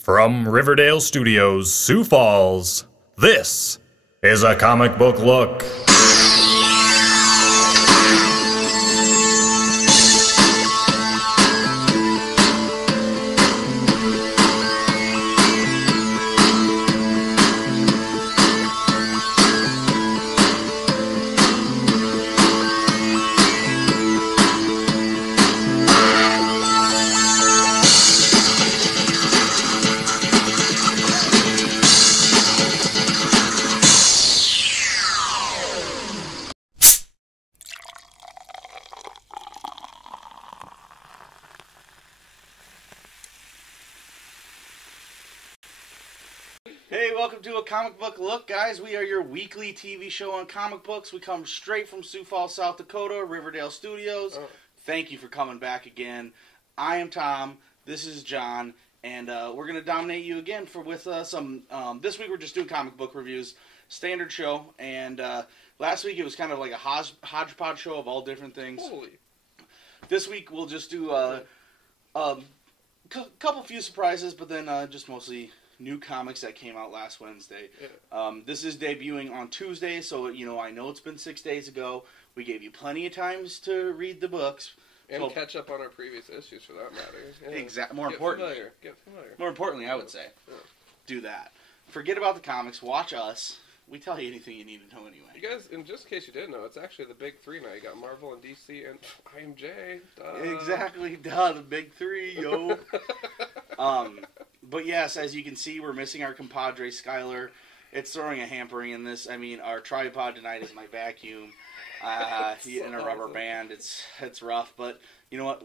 From Riverdale Studios, Sioux Falls, this is a comic book look. Hey, welcome to a comic book look, guys. We are your weekly TV show on comic books. We come straight from Sioux Falls, South Dakota, Riverdale Studios. Thank you for coming back again. I am Tom. This is John, and we're gonna dominate you again with some. This week we're just doing comic book reviews, standard show, and last week it was kind of like a hodgepodge show of all different things. Holy. This week we'll just do a couple few surprises, but then just mostly new comics that came out last Wednesday. Yeah. This is debuting on Tuesday, so I know it's been 6 days ago. We gave you plenty of times to read the books. And catch up on our previous issues, for that matter. Yeah. Exactly. Get familiar. More importantly, I would say, do that. Forget about the comics. Watch us. We tell you anything you need to know anyway. You guys, and just in case you didn't know, it's actually the big three now. You got Marvel and DC and IMJ. Exactly. The big three, yo. But yes, as you can see, we're missing our compadre, Skyler. It's throwing a hampering in this. I mean, our tripod tonight is my vacuum. In a rubber band. It's rough, but you know what?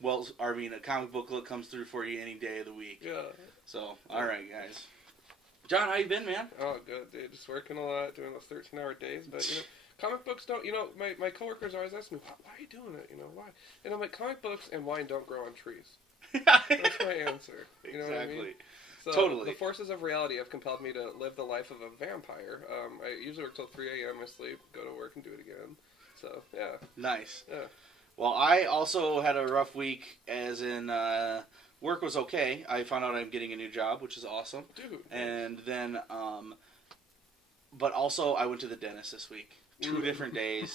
Well, a comic book look comes through for you any day of the week. Yeah. So, all right, guys. John, how you been, man? Oh, good, dude. Just working a lot, doing those 13-hour days. But, comic books don't, my coworkers always ask me, why are you doing it? Why? And I'm like, comic books and wine don't grow on trees. That's my answer. You know what I mean? So totally. The forces of reality have compelled me to live the life of a vampire. I usually work till 3 a.m. I sleep, go to work, and do it again. So, yeah. Nice. Yeah. Well, I also had a rough week, as in work was okay. I found out I'm getting a new job, which is awesome. Dude. And then, but also I went to the dentist this week. 2 different days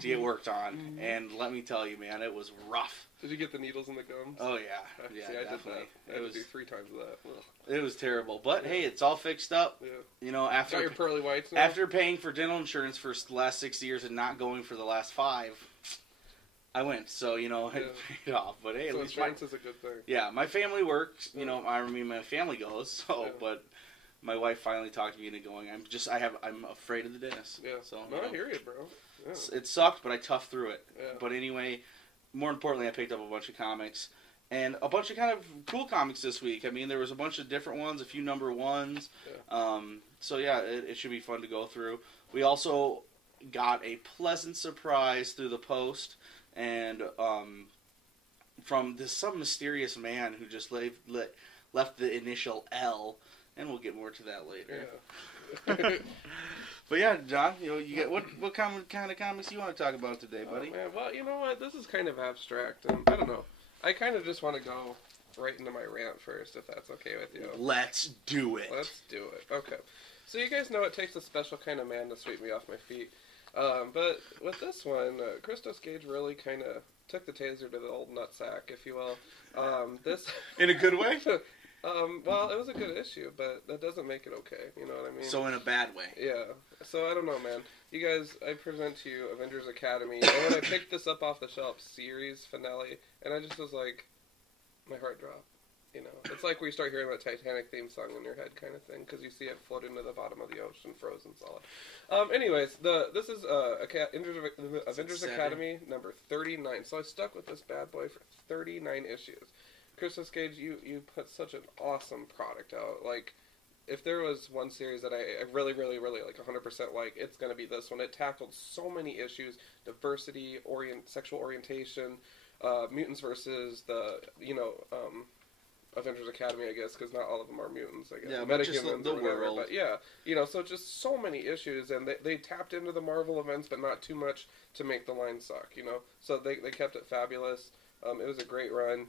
to get worked on. And let me tell you, man, it was rough. Did you get the needles in the gums? Oh, yeah. Yeah, See, I definitely. did that. I had to do 3 times of that. Ugh. It was terrible. But, hey, it's all fixed up. Yeah. After got your pearly whites now? After paying for dental insurance for the last 6 years and not going for the last 5, I went. So, it paid off. But, hey, so at least insurance is a good thing. Yeah, my family works. My family goes. So, but my wife finally talked me into going. I'm afraid of the dentist. Yeah. So, I hear you, bro. Yeah. It sucked, but I toughed through it. Yeah. But anyway, more importantly, I picked up a bunch of comics. And a bunch of kind of cool comics this week. I mean, there was a bunch of different ones, a few number ones. Yeah. So, yeah, it should be fun to go through. We also got a pleasant surprise through the post. And from some mysterious man who just left the initial L. And we'll get more to that later. Yeah. But yeah, John, you get what kind of comics you want to talk about today, buddy? Man, well, you know what? This is kind of abstract, and I don't know. I kind of just want to go right into my rant first, if that's okay with you. Let's do it. Let's do it. Okay. So you guys know it takes a special kind of man to sweep me off my feet. But with this one, Christos Gage really kind of took the taser to the old nutsack, if you will. This in a good way. Well, it was a good issue, but that doesn't make it okay. You know what I mean? So in a bad way. Yeah. So I don't know, man. You guys, I present to you Avengers Academy, and when I picked this up off the shelf, series finale, and I just was like, my heart dropped. It's like where you start hearing that Titanic theme song in your head, kind of thing, because you see it floating to the bottom of the ocean, frozen solid. Anyways, this is Avengers Academy number 39. So I stuck with this bad boy for 39 issues. Christos Gage, you put such an awesome product out. Like, if there was one series that I really, really, really like 100% like, it's going to be this one. It tackled so many issues: diversity, sexual orientation, mutants versus the Avengers Academy, I guess, because not all of them are mutants. I guess. Yeah, but just the world. But yeah, so just so many issues, and they tapped into the Marvel events, but not too much to make the line suck. So they kept it fabulous. It was a great run.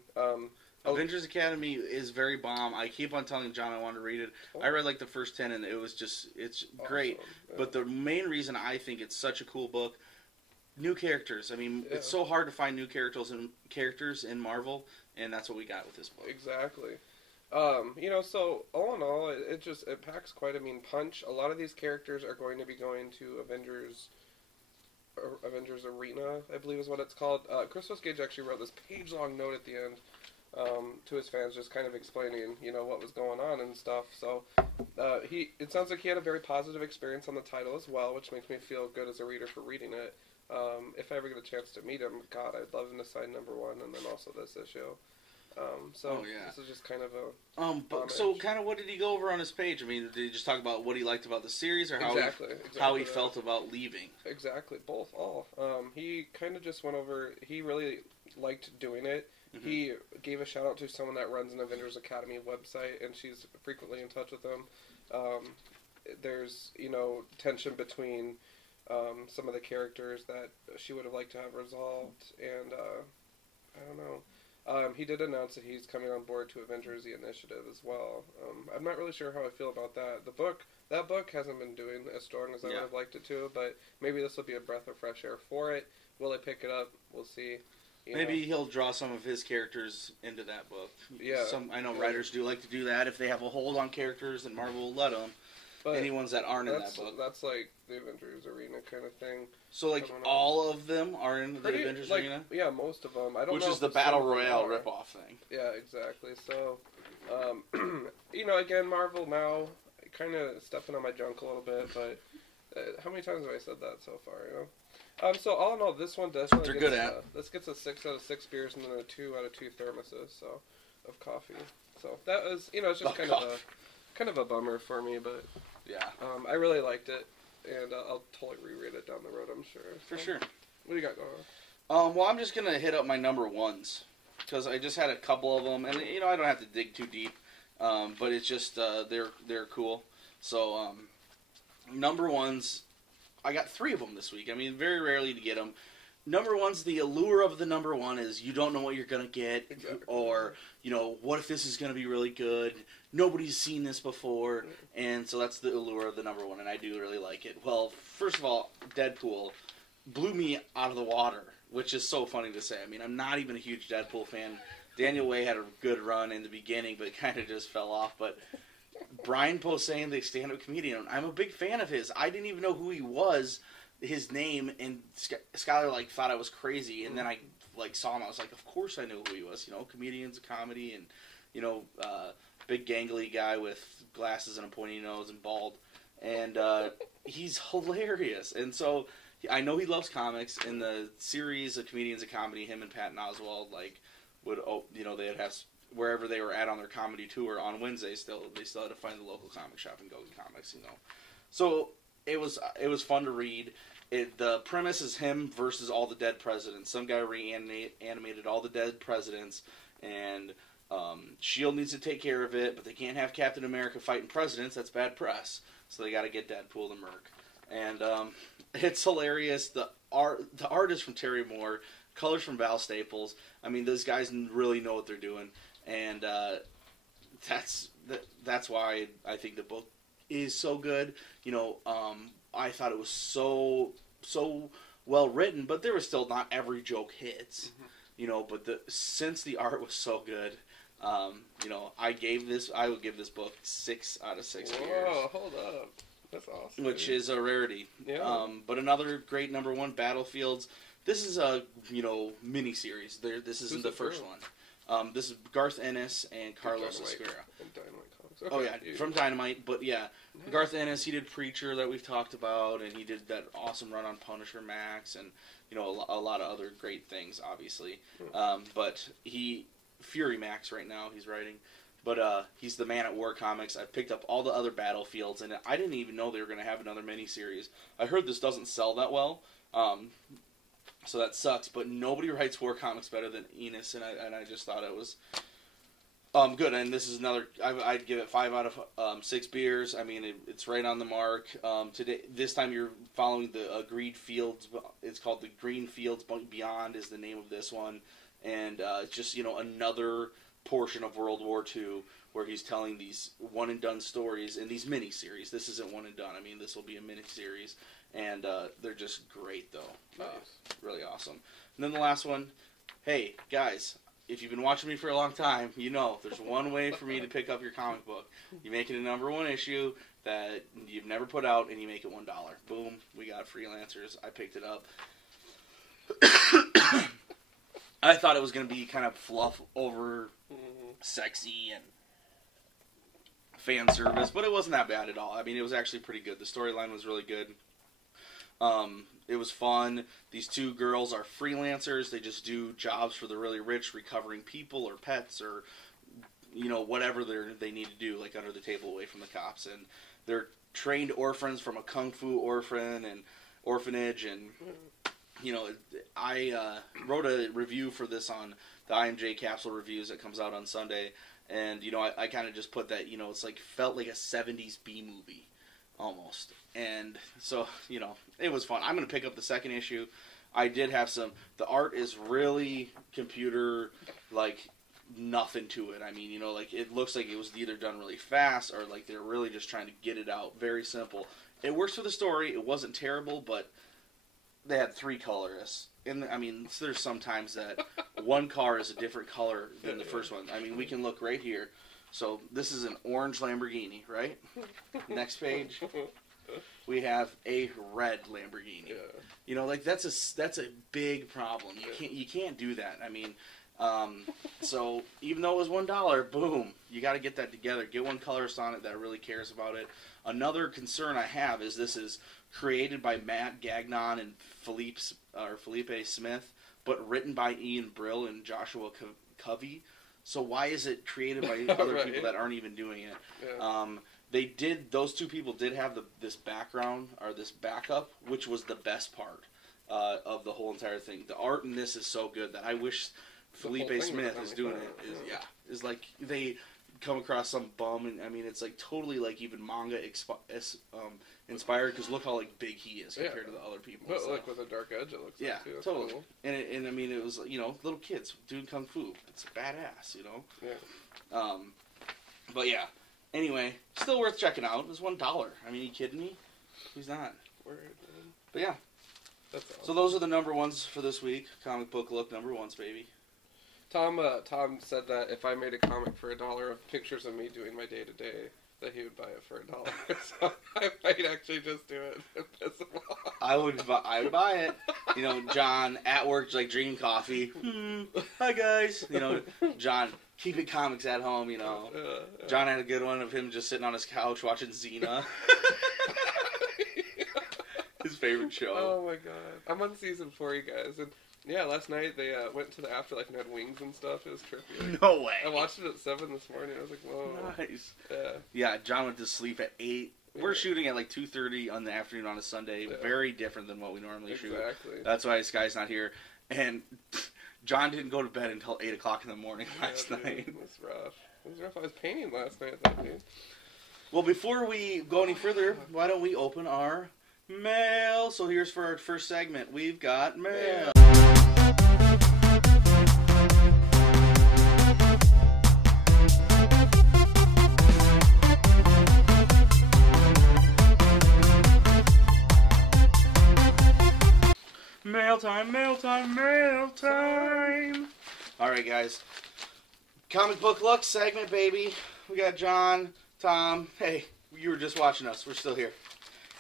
Avengers Academy is very bomb. I keep on telling John I want to read it. I read like the first 10 and it's awesome. great. Yeah. But the main reason I think it's such a cool book, new characters. I mean, it's so hard to find new characters in Marvel, and that's what we got with this book. Exactly. So all in all, it packs quite a mean punch. A lot of these characters are going to be going to Avengers Arena, I believe is what it's called. Christos Gage actually wrote this page-long note at the end to his fans, just kind of explaining, what was going on and stuff. So it sounds like he had a very positive experience on the title as well, which makes me feel good as a reader for reading it. If I ever get a chance to meet him, God, I'd love him to sign #1 and then also this issue. This is just kind of a so kind of what did he go over on his page? I mean, did he just talk about what he liked about the series, or how he felt about leaving? Exactly, all. He kind of just went over. He really liked doing it. Mm-hmm. He gave a shout out to someone that runs an Avengers Academy website, and she's frequently in touch with him. There's tension between some of the characters that she would have liked to have resolved, and I don't know. He did announce that he's coming on board to Avengers the Initiative as well. I'm not really sure how I feel about that. That book hasn't been doing as strong as I would have liked it to, but maybe this will be a breath of fresh air for it. Will I pick it up? We'll see. Maybe he'll draw some of his characters into that book. Yeah. I know writers do like to do that. If they have a hold on characters, then Marvel will let them. But any ones that aren't in that book. That's like the Avengers Arena kind of thing. So like all of them are in the Avengers Arena? Yeah, most of them. I don't know. Which is the Battle Royale ripoff thing. Yeah, exactly. So, again, Marvel now kind of stepping on my junk a little bit, but how many times have I said that so far, So all in all, this one definitely this gets a 6 out of 6 beers and then a 2 out of 2 thermoses of coffee. So that was, it's just kind of a bummer for me, but yeah, I really liked it, and I'll totally reread it down the road, I'm sure. For sure. What do you got going on? Well, I'm just gonna hit up my #1s because I just had a couple of them, and I don't have to dig too deep, but it's just they're cool. So #1s. I got 3 of them this week. I mean, very rarely to get them. #1's the allure of the #1 is you don't know what you're going to get, or, what if this is going to be really good? Nobody's seen this before, and so that's the allure of the #1, and I do really like it. Well, first of all, Deadpool blew me out of the water, which is so funny to say. I mean, I'm not even a huge Deadpool fan. Daniel Way had a good run in the beginning, but it kind of just fell off, but Brian Posehn, the stand-up comedian, I'm a big fan of his. I didn't even know who he was, his name, and Skyler thought I was crazy, and then I saw him. I was like, of course I knew who he was. Comedians of comedy, and big gangly guy with glasses and a pointy nose and bald, and he's hilarious. And so I know he loves comics. In the series of Comedians of Comedy, him and Patton Oswalt they'd have. Wherever they were at on their comedy tour on Wednesday, they still had to find the local comic shop and go get comics, So it was fun to read. The premise is him versus all the dead presidents. Some guy reanimated all the dead presidents, and S.H.I.E.L.D. needs to take care of it, but they can't have Captain America fighting presidents. That's bad press. So they got to get Deadpool to Merc. And it's hilarious. The art is from Terry Moore, colors from Val Staples. I mean, those guys really know what they're doing. And that's why I think the book is so good. I thought it was so well written, but there was still not every joke hits. Mm-hmm. But since the art was so good, I would give this book 6 out of 6 beers. Whoa, hold up. That's awesome. Which is a rarity. Yeah. But another great #1, Battlefields. This is a mini-series. This isn't the first one. This is Garth Ennis and Carlos Esquera. Okay. Oh yeah, from Dynamite. But yeah, nice. Garth Ennis, he did Preacher that we've talked about, and he did that awesome run on Punisher Max, and a lot of other great things, obviously. But Fury Max right now he's writing. But he's the Man at War comics. I picked up all the other Battlefields, and I didn't even know they were going to have another miniseries. I heard this doesn't sell that well. So that sucks, but nobody writes war comics better than Enos, and I just thought it was good. And this is another. I'd give it 5 out of 6 beers. I mean, it's right on the mark. This time you're following the Green Fields. It's called the Green Fields Beyond is the name of this one, and it's just, you know, another portion of World War II where he's telling these one-and-done stories in these mini-series. This isn't one and done. I mean, this will be a mini-series, and they're just great, though. Nice. Really awesome. And then the last one, hey, guys, if you've been watching me for a long time, you know there's one way for me to pick up your comic book. You make it a #1 issue that you've never put out, and you make it $1. Boom, we got freelancers. I picked it up. I thought it was going to be kind of fluff over sexy and fan service, but it wasn't that bad at all. I mean, it was actually pretty good. The storyline was really good. It was fun. These two girls are freelancers. They just do jobs for the really rich, recovering people or pets or, you know, whatever they need to do, like under the table away from the cops. And they're trained orphans from a kung fu orphanage. And, you know, I wrote a review for this on the IMJ Capsule Reviews that comes out on Sunday. And, you know, I kind of just put that, you know, it's like, felt like a 70s B-movie. Almost. And so, you know, it was fun. I'm going to pick up the second issue. I did have the art is really computer, like, nothing to it. I mean, you know, like, it looks like it was either done really fast or, like, they're really just trying to get it out. Very simple. It works for the story. It wasn't terrible, but they had 3 colorists. And, I mean, there's sometimes that one car is a different color than the first one. I mean, we can look right here. So this is an orange Lamborghini, right? Next page, we have a red Lamborghini. Yeah. You know, like that's a big problem. You can't do that. I mean, so even though it was $1, boom, you got to get that together. Get one colorist on it that really cares about it. Another concern I have is this is created by Matt Gagnon and Felipe Smith, but written by Ian Brill and Joshua Covey. So why is it created by other people that aren't even doing it? Yeah. Those two people did have this background, or this backup, which was the best part of the whole entire thing. The art in this is so good that I wish Felipe Smith is doing it. Is like they come across some bum, and I mean, it's like totally like even manga inspired, because look how like big he is compared to the other people. But like with a dark edge, it looks like too. That's totally. Cool. And I mean, it was, you know, little kids doing kung fu. It's badass, you know. Yeah. But yeah. Anyway, still worth checking out. It was $1. I mean, are you kidding me? Who's not? Word. But yeah. That's awesome. So those are the #1s for this week. Comic book look #1s, baby. Tom said that if I made a comic for $1 of pictures of me doing my day-to-day, that he would buy it for $1. So I might actually just do it and piss him off. I would buy it. You know, John at work, like drinking coffee. Hi guys. You know, John keeping comics at home. You know, John had a good one of him just sitting on his couch watching Xena. His favorite show. Oh my god, I'm on season 4, you guys, and yeah, last night they went to the afterlife and had wings and stuff. It was trippy. No way. I watched it at 7 this morning. I was like, whoa. Nice. Yeah, John went to sleep at 8. We're shooting at like 2:30 on the afternoon on a Sunday. Yeah. Very different than what we normally shoot. Exactly. That's why this guy's not here. And John didn't go to bed until 8 o'clock in the morning last night. It was rough. It was rough. I was painting last night, though, dude. Well, before we go any further, why don't we open our mail? So here's for our first segment. We've got mail. Mail time, mail time, mail time. All right, guys. Comic book look segment, baby. We got Jon, Tom. Hey, you were just watching us. We're still here.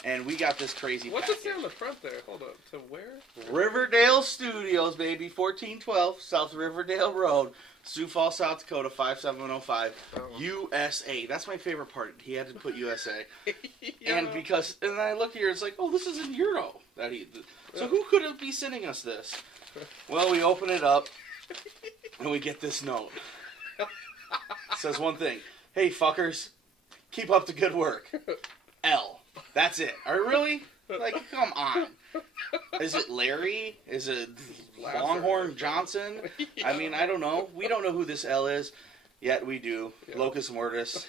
And we got this crazy What's package. it say on the front there? Hold up. To where? Riverdale Studios, baby. 1412 South Riverdale Road. Sioux Falls, South Dakota, 57105. USA. That's my favorite part. He had to put USA. Yeah. And I look here, it's like, oh, this is in Euro. So who could be sending us this? Well, we open it up, and we get this note. It says one thing. Hey, fuckers. Keep up the good work. L. That's it. Are you really? Like, come on. Is it Larry? Is it Longhorn Johnson? Yeah. I mean, I don't know. We don't know who this L is. Yet we do. Yeah. Locus Mortis.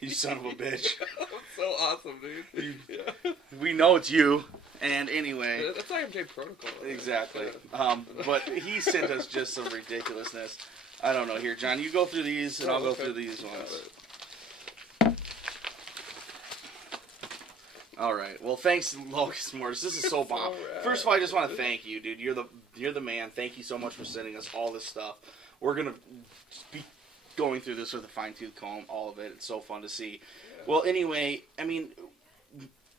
You son of a bitch. That's so awesome, dude. Yeah. We know it's you. And anyway, that's IMJ protocol. Exactly. But he sent us just some ridiculousness. I don't know. Here, John, you go through these, and I'll go through these ones. All right. Well, thanks, Locust Mortis. This is so bomb. First of all, I just want to thank you, dude. You're the man. Thank you so much for sending us all this stuff. We're gonna be going through this with a fine-tooth comb, all of it. It's so fun to see. Yeah. Well, anyway, I mean,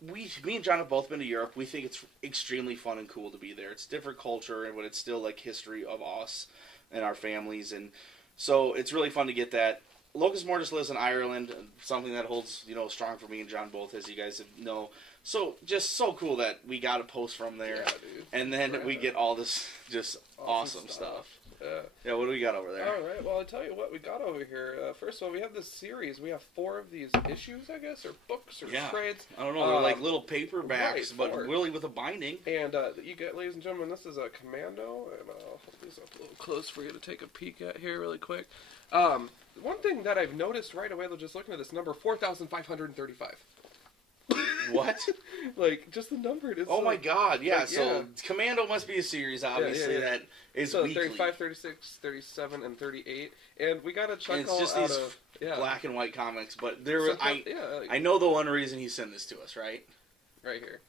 me and John have both been to Europe. We think it's extremely fun and cool to be there. It's different culture, but it's still like history of us and our families, and so it's really fun to get that. Locust Mortis lives in Ireland, something that holds, strong for me and John both, as you guys know. So, just so cool that we got a post from there, and then we get all this just awesome stuff. Yeah, what do we got over there? All right, well, I'll tell you what we got over here. First of all, we have this series. We have 4 of these issues, I guess, or books, or trades. I don't know, they're like little paperbacks, but really with a binding. And you get, ladies and gentlemen, this is a Commando, and I'll hold these up a little close for you to take a peek at here really quick. One thing that I've noticed right away, just looking at this number, 4,535. What? Like, just the number. It's my God, yeah. So, Commando must be a series, obviously, that is weekly. 35, 36, 37, and 38. And we got a chunk it's just these black and white comics, but I know the one reason he sent this to us, right? Right here.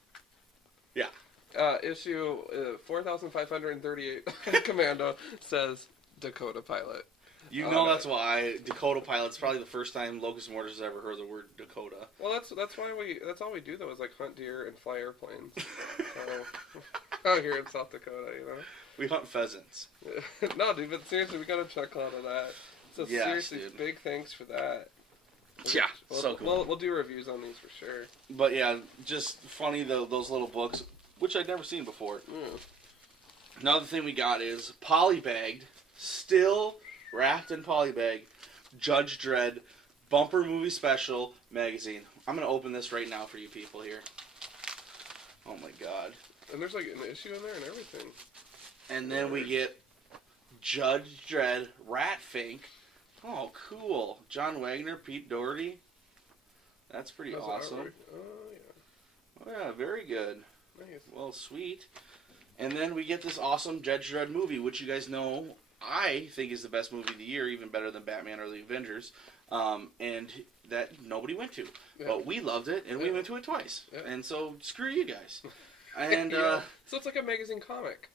Yeah. Issue 4,538 Commando says Dakota Pilot. That's why Dakota Pilot's probably the first time Locust Mortis has ever heard the word Dakota. Well, that's why that's all we do though is like hunt deer and fly airplanes. Out here in South Dakota, we hunt pheasants. No, dude, but seriously, we gotta check out of that. So seriously, big thanks for that. So cool. We'll do reviews on these for sure. But yeah, just funny those little books, which I'd never seen before. Another thing we got is polybagged, still wrapped in polybag, Judge Dredd bumper movie special magazine. I'm gonna open this right now for you people here. Oh my God! And there's like an issue in there and everything. And then we get Judge Dredd Rat Fink. Oh, cool! John Wagner, Pete Doherty. That's pretty awesome. Oh yeah, very good. Nice. Well, sweet. And then we get this awesome Judge Dredd movie, which you guys know I think is the best movie of the year, even better than Batman or the Avengers, and that nobody went to. Yeah. But we loved it, and we went to it twice. Yeah. And so, screw you guys. And so it's like a magazine comic.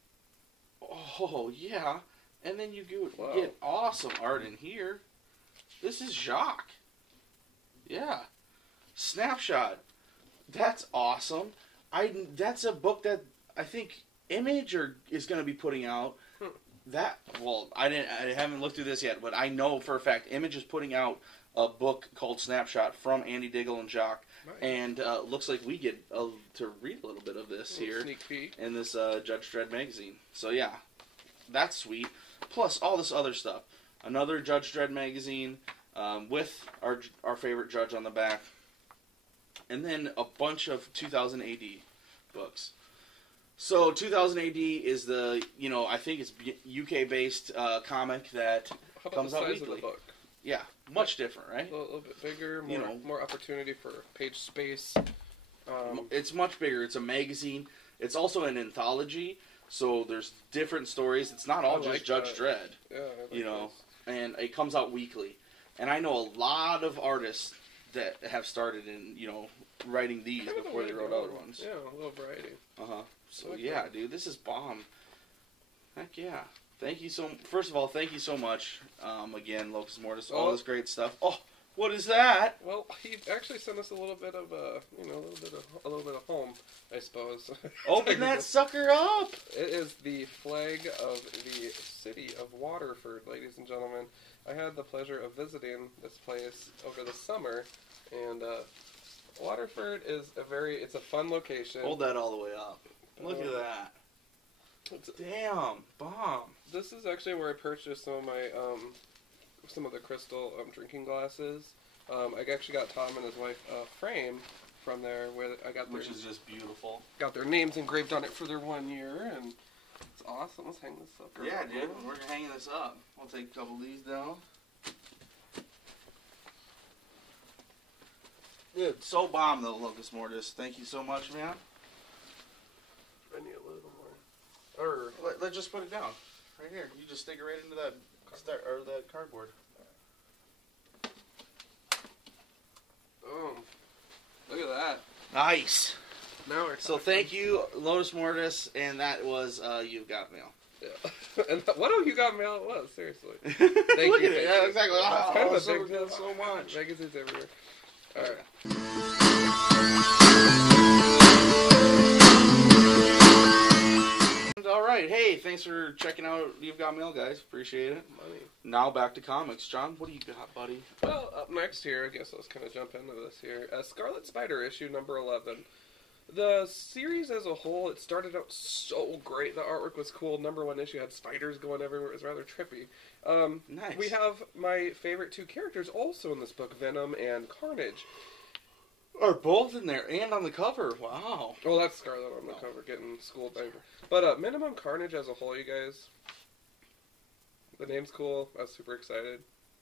Oh, yeah. And then you get awesome art in here. This is Jacques. Yeah. Snapshot. That's awesome. That's a book that I think Image is going to be putting out. I haven't looked through this yet, but I know for a fact Image is putting out a book called Snapshot from Andy Diggle and Jacques, and looks like we get to read a little bit of this here sneak peek in this Judge Dredd magazine. So yeah, that's sweet. Plus all this other stuff. Another Judge Dredd magazine with our favorite judge on the back, and then a bunch of 2000 AD books. So 2000 AD is the, I think it's UK-based comic that comes out weekly. Of the book? Yeah, much different, right? A little bit bigger, more opportunity for page space. It's much bigger. It's a magazine. It's also an anthology, so there's different stories. It's not all just Judge Dredd, and it comes out weekly. And I know a lot of artists that have started in, writing these before they wrote other ones. Yeah, a little variety. So yeah, dude, this is bomb. Heck yeah. First of all, thank you so much. Again, Locust Mortis, all this great stuff. Oh, what is that? Well, he actually sent us a little bit of a little bit of home, I suppose. Open that sucker up. It is the flag of the city of Waterford, ladies and gentlemen. I had the pleasure of visiting this place over the summer, and Waterford is it's a fun location. Hold that all the way up. Look at that. Damn, bomb. This is actually where I purchased some of the crystal drinking glasses. I actually got Tom and his wife a frame from there where I got which is just beautiful. Got their names engraved on it for their 1 year, and it's awesome. Let's hang this up. Yeah, dude, we're hanging this up. We'll take a couple of these down. Dude, so bomb though, Locust Mortis. Thank you so much, man. Or let's just put it down. Right here. You just stick it right into that that cardboard. boom. Look at that. Nice. Now we're so thank you, Lotus Mortis, and that was You've Got Mail. Yeah. And what a You Got Mail it was, seriously. Thank Thank you. you. Yeah, exactly. It's kind of a so big deal. so much. Magazines everywhere. Alright. All right. Hey, thanks for checking out You've Got Mail, guys. Appreciate it. Money. Now back to comics. John, what do you got, buddy? Well, up next here, I guess let's kind of jump into this here. Scarlet Spider issue number 11. The series as a whole, it started out so great. The artwork was cool. Number 1 issue had spiders going everywhere. It was rather trippy. Nice. We have my favorite 2 characters also in this book, Venom and Carnage. Are both in there and on the cover. Wow. Well, that's Scarlet on the cover, getting schooled by. But Minimum Carnage as a whole, you guys. The name's cool. I was super excited,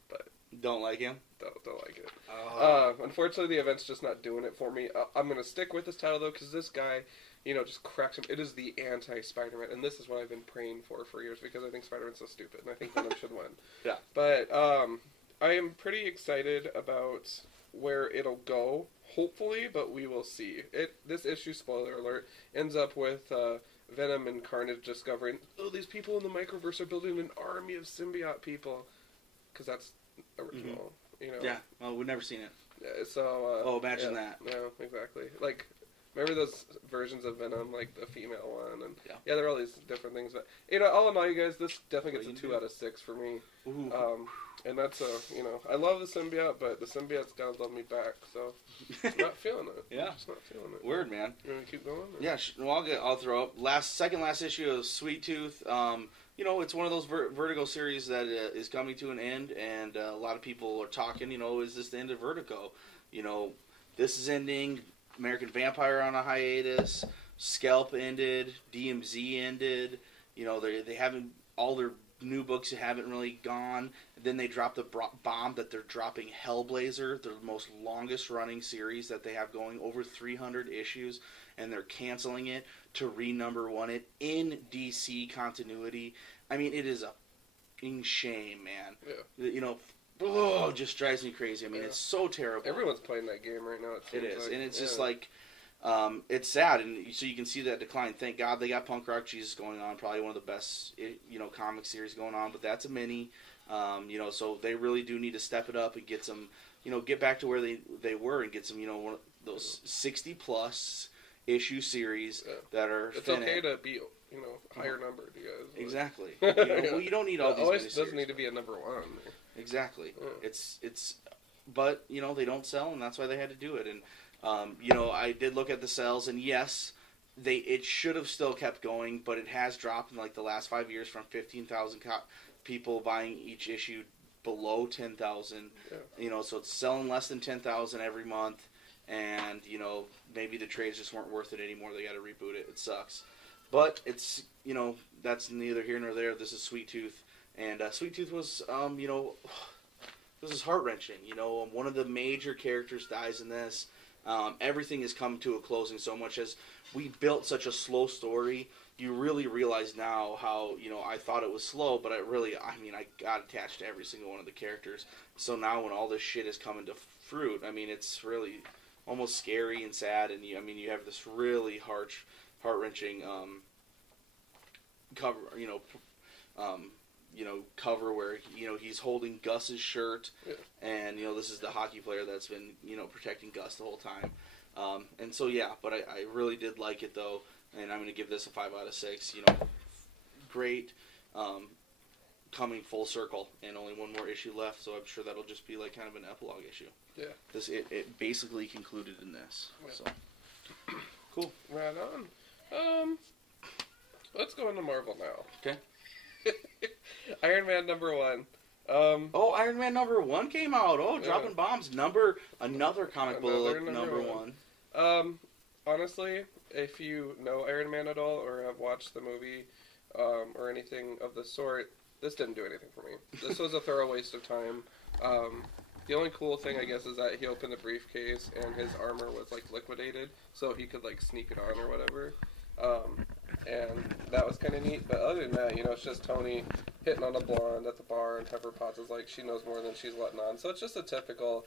but Don't like him? don't like it. Oh. Unfortunately, the event's just not doing it for me. I'm gonna stick with this title though, because this guy, just cracks him. It is the anti-Spider-Man, and this is what I've been praying for years, because I think Spider-Man's so stupid, and I think Venom should win. Yeah. But I am pretty excited about where it'll go. Hopefully, but we will see. This issue, spoiler alert, ends up with Venom and Carnage discovering, these people in the microverse are building an army of symbiote people, because that's original. Yeah. Well, we've never seen it. So. Imagine that. Yeah, exactly. Like, remember those versions of Venom, like the female one, and yeah, there are all these different things. But all in all, you guys, this definitely gets a 2 out of 6 for me. Ooh. And that's I love the symbiote, but the symbiote's gonna love me back, so I'm not feeling it. Yeah. I'm just not feeling it. Weird, man. You want to keep going? Or? Yeah, well, I'll throw up. Second last issue of Sweet Tooth. It's one of those Vertigo series that is coming to an end, and a lot of people are talking, is this the end of Vertigo? This is ending. American Vampire on a hiatus. Scalp ended. DMZ ended. They haven't, all their new books haven't really gone. Then they dropped the bomb that they're dropping Hellblazer, the most longest running series that they have going, over 300 issues, and they're canceling it to renumber 1 it in DC continuity. I mean, it is a fucking shame, man. Yeah. Just drives me crazy. I mean, it's so terrible. Everyone's playing that game right now. It is, and it's just like, it's sad, and so you can see that decline. Thank God they got Punk Rock Jesus going on, probably one of the best, comic series going on, but that's a mini, so they really do need to step it up and get some, get back to where they were and get some, one of those 60-plus issue series that are It's okay to be, higher numbered, you guys. But... Exactly. Well, you don't need all these always miniseries. doesn't need to be a number 1. Exactly. Yeah. But, they don't sell, and that's why they had to do it, and I did look at the sales, and yes, it should have still kept going, but it has dropped in like the last 5 years from 15,000 people buying each issue below 10,000. Yeah. So it's selling less than 10,000 every month, and maybe the trades just weren't worth it anymore. They got to reboot it. It sucks, but it's that's neither here nor there. This is Sweet Tooth, and Sweet Tooth was this is heart wrenching. One of the major characters dies in this. Everything has come to a closing so much as we built such a slow story. You really realize now how, I thought it was slow, but I got attached to every single one of the characters. So now when all this shit is coming to fruit, it's really almost scary and sad, and you have this really heart-wrenching cover, cover where, he's holding Gus's shirt, and, this is the hockey player that's been, protecting Gus the whole time. And so, yeah, but I really did like it, though, and I'm going to give this a 5 out of 6. Great, coming full circle, and only one more issue left, so I'm sure that'll just be like kind of an epilogue issue. Yeah. It basically concluded in this. Yeah. So cool. Right on. Let's go into Marvel now. Okay. Iron Man number 1. Iron Man number 1 came out. Dropping bombs. Another comic book number 1. Honestly, if you know Iron Man at all or have watched the movie or anything of the sort, this didn't do anything for me. This was a thorough waste of time. The only cool thing, I guess, is that he opened the briefcase and his armor was, liquidated, so he could, sneak it on or whatever. and that was kind of neat. But other than that, it's just Tony hitting on a blonde at the bar, and Pepper Potts is like she knows more than she's letting on. So it's just a typical,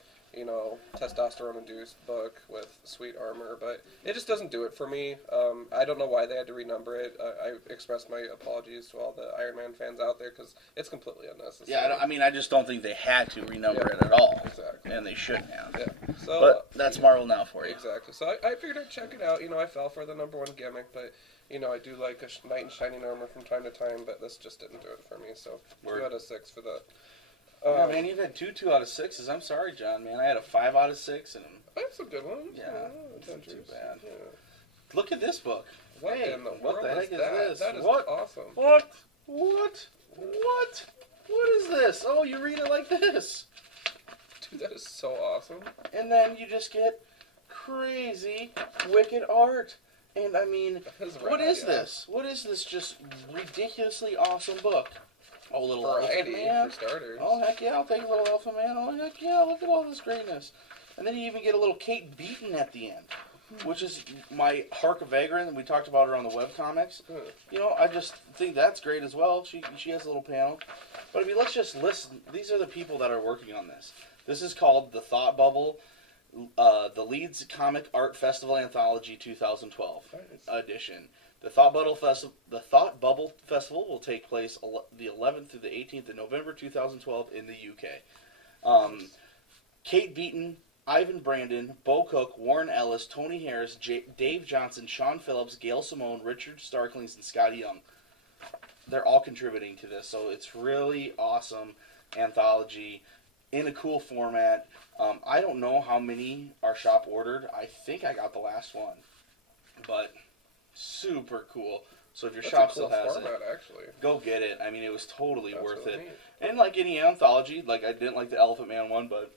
testosterone-induced book with sweet armor, but it just doesn't do it for me. I don't know why they had to renumber it. I expressed my apologies to all the Iron Man fans out there because it's completely unnecessary. Yeah, I just don't think they had to renumber it at all. Exactly. And they shouldn't have. Yeah. So, but that's Marvel now for you. Exactly. So I figured I'd check it out. I fell for the number one gimmick, but I do like a knight in shining armor from time to time, but this just didn't do it for me. So 2 out of 6 for that. Yeah, man, you've had 2 out of 6s. I'm sorry, John, man. I had a 5 out of 6, and that's a good one. Yeah, that's not too bad. Yeah. Look at this book. What hey, in the what world the heck is this? That is what? Awesome. What is this? Oh, you read it like this. Dude, that is so awesome. And then you just get crazy, wicked art. And I mean, what is this? What is this just ridiculously awesome book? Oh, little Elephant Man. For starters. Oh, heck yeah, I'll take a little Elephant Man. Oh, heck yeah, look at all this greatness. And then you even get a little Kate Beaton at the end, which is my Hark Vagrant. We talked about her on the webcomics. I just think that's great as well. She has a little panel. But I mean, let's just listen. These are the people that are working on this. This is called The Thought Bubble, the Leeds Comic Art Festival Anthology 2012 edition. The Thought Bubble Festival will take place the 11th through the 18th of November 2012 in the UK. Kate Beaton, Ivan Brandon, Bo Cook, Warren Ellis, Tony Harris, Dave Johnson, Sean Phillips, Gail Simone, Richard Starklings, and Scotty Young. They're all contributing to this, so it's really awesome anthology in a cool format. I don't know how many our shop ordered. I think I got the last one, but super cool. So if your shop still has it, actually, go get it. I mean, it was totally worth it. Neat. And like any anthology, like I didn't like the Elephant Man one, but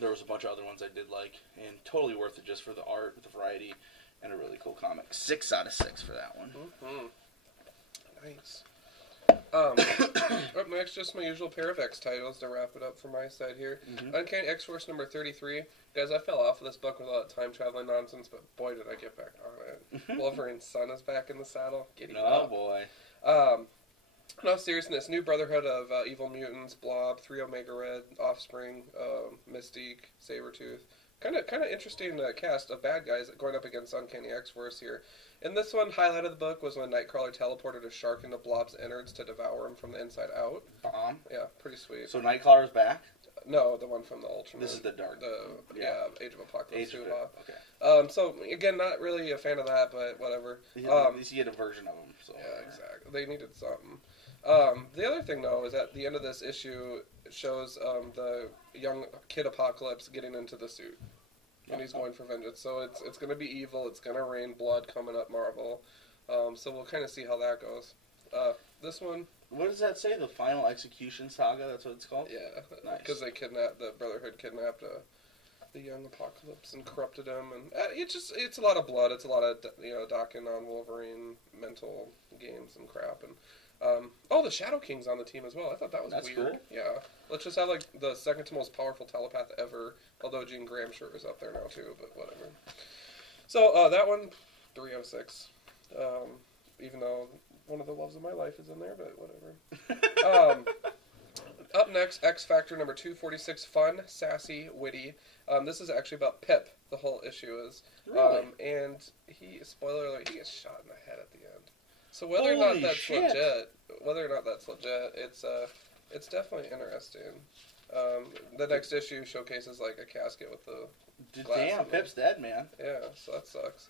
there was a bunch of other ones I did like, and totally worth it just for the art, the variety, and a really cool comic. 6 out of 6 for that one. Mm-hmm. Nice. Up next, just my usual pair of X titles to wrap it up from my side here. Uncanny X-Force number 33. Guys, I fell off of this book with a lot of time-traveling nonsense, but boy, did I get back on it. Wolverine's son is back in the saddle. Boy. No, seriousness. New Brotherhood of Evil Mutants, Blob, 3 Omega Red, Offspring, Mystique, Sabretooth. Kind of interesting cast of bad guys going up against Uncanny X-Force here. And this one, highlight of the book was when Nightcrawler teleported a shark into Blob's innards to devour him from the inside out. Yeah, pretty sweet. So Nightcrawler's back? No, the one from the Ultraman. This is the dark. Age of Apocalypse. Okay. So again, not really a fan of that, but whatever. At least you get a version of them. So. Yeah, exactly. They needed something. The other thing, though, is at the end of this issue, it shows the young Kid Apocalypse getting into the suit. And he's going for vengeance. So it's going to be evil. It's going to rain blood coming up Marvel. So we'll kind of see how that goes. This one... What does that say? The Final Execution Saga? That's what it's called? Yeah. Nice. Because the Brotherhood kidnapped the young Apocalypse and corrupted him. And it's a lot of blood. It's a lot of, docking on Wolverine mental games and crap. And the Shadow King's on the team as well. I thought that was weird. Cool. Yeah. Let's just have, the second to most powerful telepath ever. Although Jean Graham sure is up there now, too. But whatever. So, that one, 3 out of 6. Even though one of the loves of my life is in there, but whatever. Up next, X Factor number 246. Fun, sassy, witty. This is actually about Pip, the whole issue is. Really? And spoiler alert, he gets shot in the head at the end. So whether or not that's legit, it's definitely interesting. The next issue showcases a casket with the glass. Damn, Pip's dead, man. Yeah, so that sucks.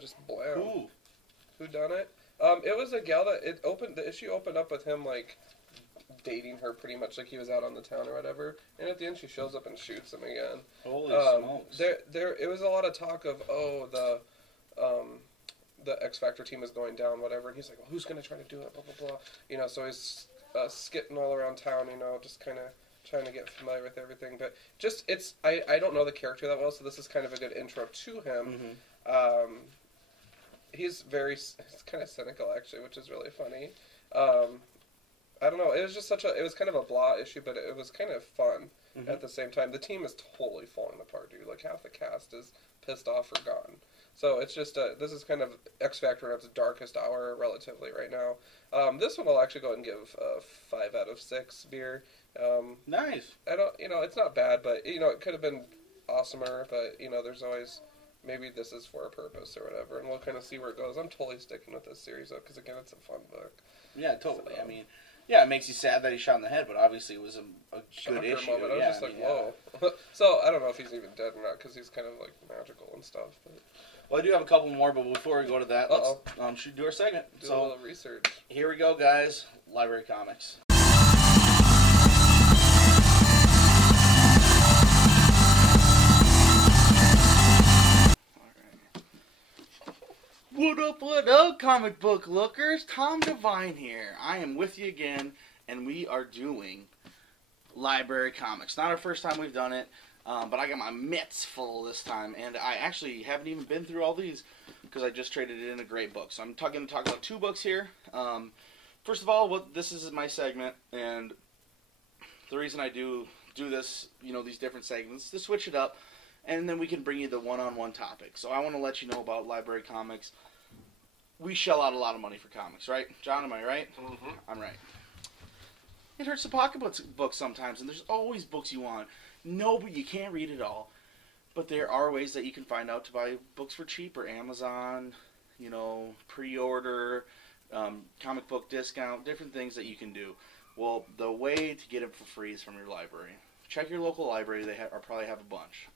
Just blam. Ooh. Who done it? It was a gal that the issue opened up with him dating her pretty much, he was out on the town or whatever, and at the end she shows up and shoots him again. Holy smokes. It was a lot of talk of the X Factor team is going down, whatever, and he's like, well, who's going to try to do it, blah, blah, blah. So he's skitting all around town, just kind of trying to get familiar with everything. But I don't know the character that well, so this is kind of a good intro to him. Mm-hmm. He's kind of cynical, actually, which is really funny. I don't know, it was just it was kind of a blah issue, but it was kind of fun at the same time. The team is totally falling apart, dude. Half the cast is pissed off or gone. So it's just this is kind of X Factor at its darkest hour relatively right now. This one I'll actually go ahead and give 5 out of 6 beer. Nice. I don't, it's not bad, but it could have been awesomer. But there's always maybe this is for a purpose or whatever, and we'll kind of see where it goes. I'm totally sticking with this series though, because again, it's a fun book. Yeah, totally. So, I mean, yeah, it makes you sad that he's shot in the head, but obviously it was a good issue. Moment. I was just like, whoa. So I don't know if he's even dead or not, because he's kind of like magical and stuff. But... Well, I do have a couple more, but before we go to that, let's do our segment. Do a little research. Here we go, guys. Library Comics. What up, comic book lookers? Tom Devine here. I am with you again, and we are doing Library Comics. Not our first time we've done it, but I got my mitts full this time, and I actually haven't even been through all these because I just traded it in a great book. So I'm going to talk about 2 books here. First of all, this is my segment, and the reason I do this, these different segments, to switch it up, and then we can bring you the one-on-one topic. So I want to let you know about Library Comics. We shell out a lot of money for comics, right? John, am I right? Mm-hmm. I'm right. It hurts to pocketbooks sometimes, and there's always books you want. No, but you can't read it all. But there are ways that you can find out to buy books for cheaper. Amazon, pre-order, comic book discount, different things that you can do. Well, the way to get it for free is from your library. Check your local library. They probably have a bunch.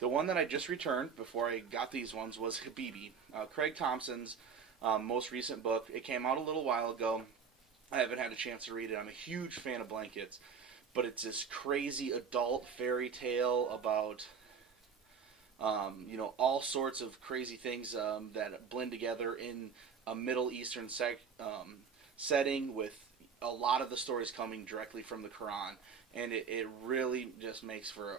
The one that I just returned before I got these ones was Habibi, Craig Thompson's most recent book. It came out a little while ago. I haven't had a chance to read it. I'm a huge fan of blankets, but it's this crazy adult fairy tale about all sorts of crazy things that blend together in a Middle Eastern setting, with a lot of the stories coming directly from the Quran. And it really just makes for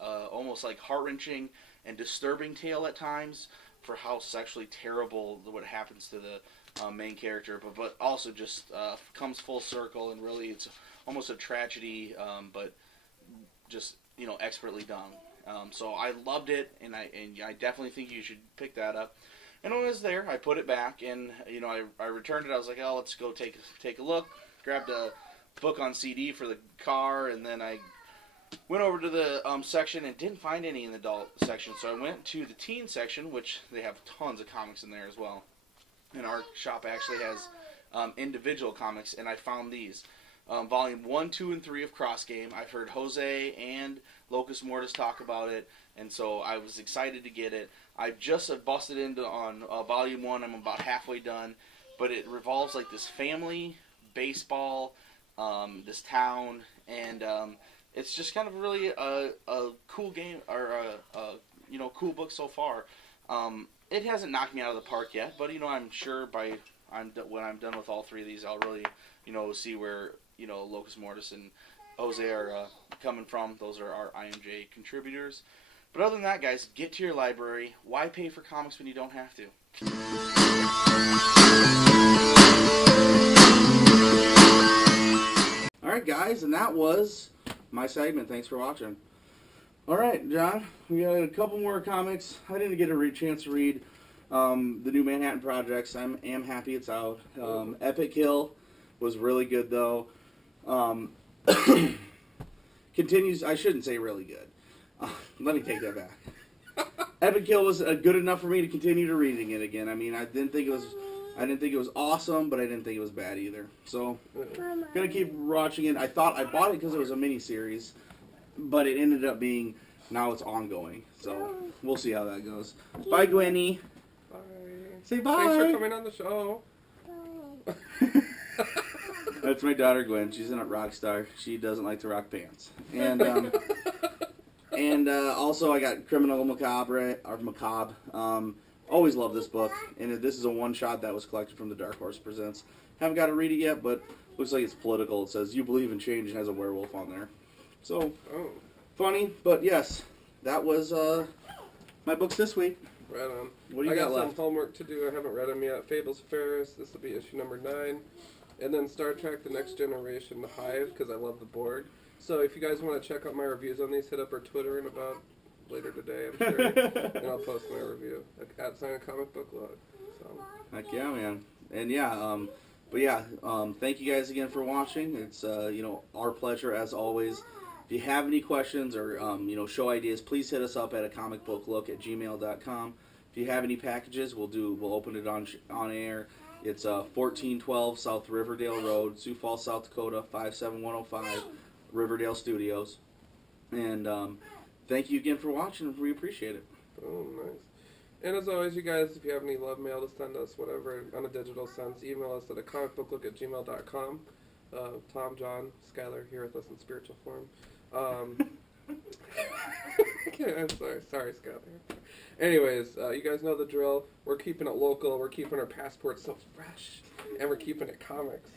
almost like heart-wrenching and disturbing tale at times for how sexually terrible what happens to the main character, but also just comes full circle, and really it's almost a tragedy, but just expertly done. So I loved it, and I definitely think you should pick that up. And when I was there, I put it back, and I returned it. I was like, oh, let's go take a look. Grabbed a book on CD for the car, and then I went over to the section and didn't find any in the adult section, so I went to the teen section, which they have tons of comics in there as well. And our shop actually has individual comics, and I found these. Volume 1, 2, and 3 of Cross Game. I've heard Jose and Locus Mortis talk about it, and so I was excited to get it. I just busted into on Volume 1. I'm about halfway done, but it revolves like this family, baseball, this town, and it's just kind of really a cool game, or a cool book so far. It hasn't knocked me out of the park yet, but I'm sure when I'm done with all 3 of these, I'll really see where Locus Mortis and Jose are coming from. Those are our IMJ contributors. But other than that, guys, get to your library. Why pay for comics when you don't have to? Alright, guys, and that was my segment. Thanks for watching. Alright, John, we got a couple more comics. I didn't get a chance to read the new Manhattan Projects. I am happy it's out. Epic Hill was really good, though. Continues, I shouldn't say really good. Let me take that back. Epic Hill was good enough for me to continue to reading it again. I mean, I didn't think it was awesome, but I didn't think it was bad either. So, gonna keep watching it. I thought I bought it because it was a mini-series, but it ended up being, now it's ongoing. So, we'll see how that goes. Bye, Gwenny. Bye. Say bye. Thanks for coming on the show. Bye. That's my daughter, Gwen. She's a rock star. She doesn't like to rock pants. And, also I got Criminal Macabre, or Macabre. Always love this book, and this is a one-shot that was collected from the Dark Horse Presents. Haven't got to read it yet, but looks like it's political. It says, "You believe in change," and has a werewolf on there. So, funny, but yes, that was my books this week. Right on. What do you got left? I got some homework to do. I haven't read them yet. Fables of Ferris. This will be issue number 9. And then Star Trek The Next Generation, The Hive, because I love the Borg. So if you guys want to check out my reviews on these, hit up our Twitter in about later today, I'm sure. And I'll post my review at Sign a Comic Book Look. So. Heck yeah, man. And thank you guys again for watching. It's, our pleasure as always. If you have any questions or, show ideas, please hit us up at acomicbooklook@gmail.com. If you have any packages, we'll open it on air. It's 1412 South Riverdale Road, Sioux Falls, South Dakota, 57105, Riverdale Studios. And thank you again for watching. We appreciate it. Oh, nice. And as always, you guys, if you have any love mail to send us, whatever, on a digital sense, email us at acomicbooklook@gmail.com. Tom, Jon, Skyler here with us in spiritual form. I'm sorry, Skyler. Anyways, you guys know the drill. We're keeping it local. We're keeping our passports so fresh. And we're keeping it comics.